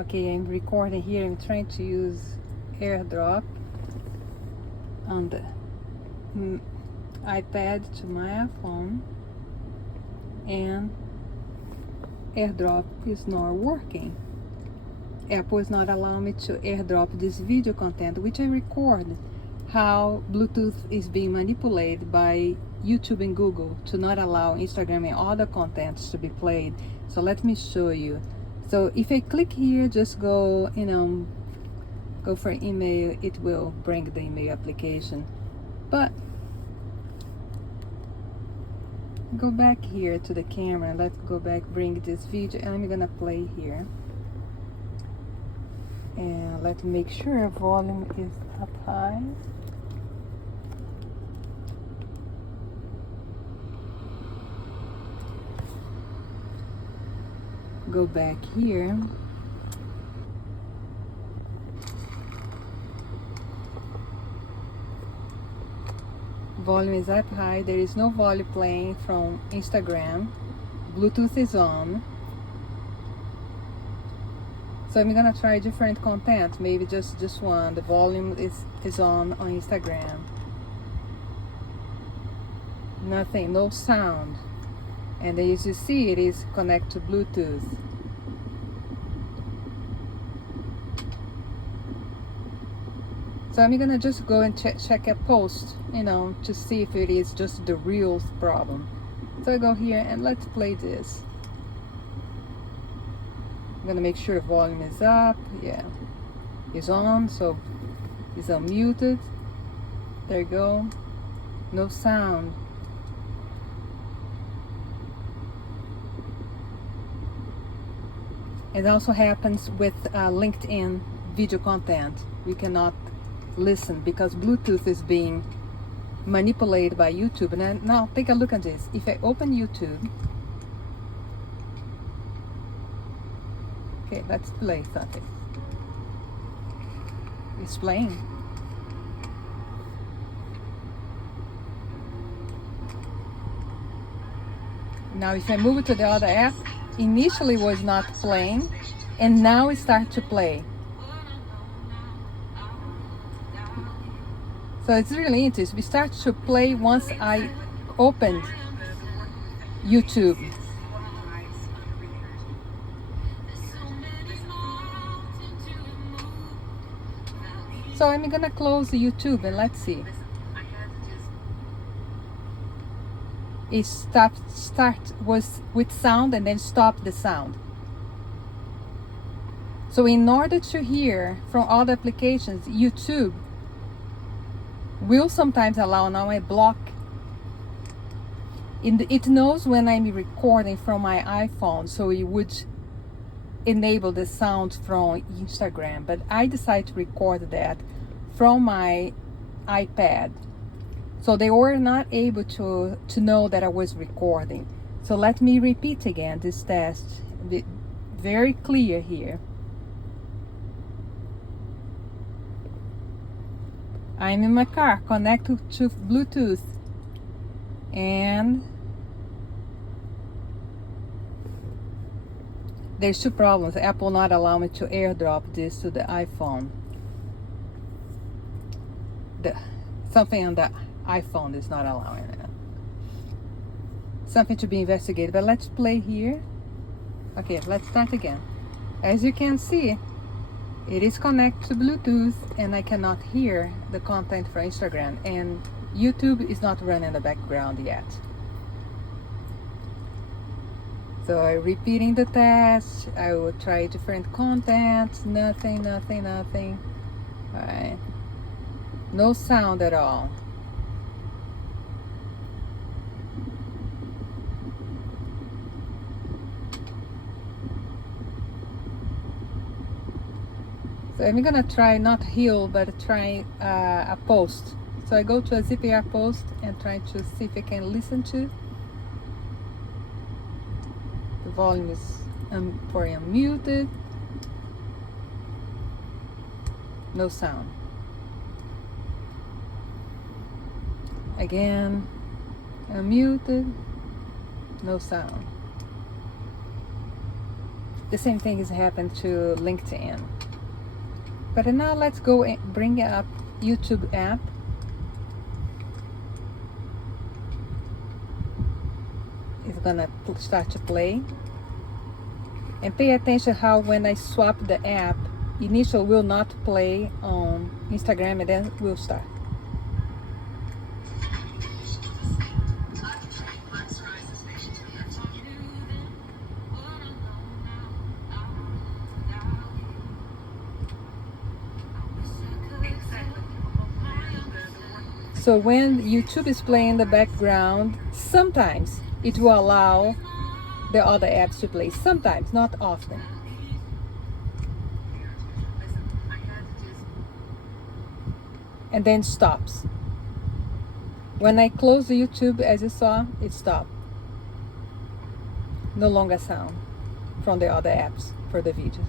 Okay, I'm recording here. I'm trying to use AirDrop on the iPad to my iPhone, and AirDrop is not working. Apple is not allowing me to AirDrop this video content, which I record how Bluetooth is being manipulated by YouTube and Google to not allow Instagram and other contents to be played. So let me show you. So if I click here, just go, go for email, it will bring the email application. But go back here to the camera. Let's go back, bring this video, and I'm gonna play here. And let's make sure volume is up high. Go back here. Volume is up high. There is no volume playing from Instagram. Bluetooth is on. So I'm gonna try different content, maybe just one. The volume is on Instagram. Nothing, no sound. And as you see, it is connected to Bluetooth. So I'm gonna just go and check a post, to see if it is just the Reels problem. So I go here and let's play this. I'm gonna make sure volume is up. Yeah, it's on, so it's unmuted. There you go. No sound. It also happens with LinkedIn video content. We cannot listen because Bluetooth is being manipulated by YouTube. And now take a look at this. If I open YouTube, okay, let's play something. It's playing. Now if I move it to the other app, initially was not playing, and now it starts to play. So it's really interesting. We start to play once I opened YouTube. So I'm gonna close YouTube and let's see. It was with sound and then stopped the sound. So in order to hear from other applications, YouTube will sometimes allow. Now I block. It knows when I'm recording from my iPhone, so it would enable the sound from Instagram, but I decided to record that from my iPad. So they were not able to know that I was recording. So let me repeat again this test. Very clear here. I'm in my car, connected to Bluetooth. And there's two problems. Apple not allowing me to AirDrop this to the iPhone. Something on the iPhone is not allowing it. Something to be investigated, but let's play here. Okay, let's start again. As you can see, it is connected to Bluetooth and I cannot hear the content from Instagram, and YouTube is not running in the background yet. So I'm repeating the test. I will try different content. Nothing. All right. No sound at all. So I'm gonna try not heal, but try a post. So I go to a ZPR post and try to see if I can listen to. The volume is unmuted. No sound. Again, unmuted. No sound. The same thing has happened to LinkedIn. But now let's go and bring up YouTube app. It's gonna start to play. And pay attention how when I swap the app, initial will not play on Instagram and then will start. So when YouTube is playing in the background, sometimes it will allow the other apps to play. Sometimes, not often. And then stops. When I close the YouTube, as you saw, it stopped. No longer sound from the other apps for the videos.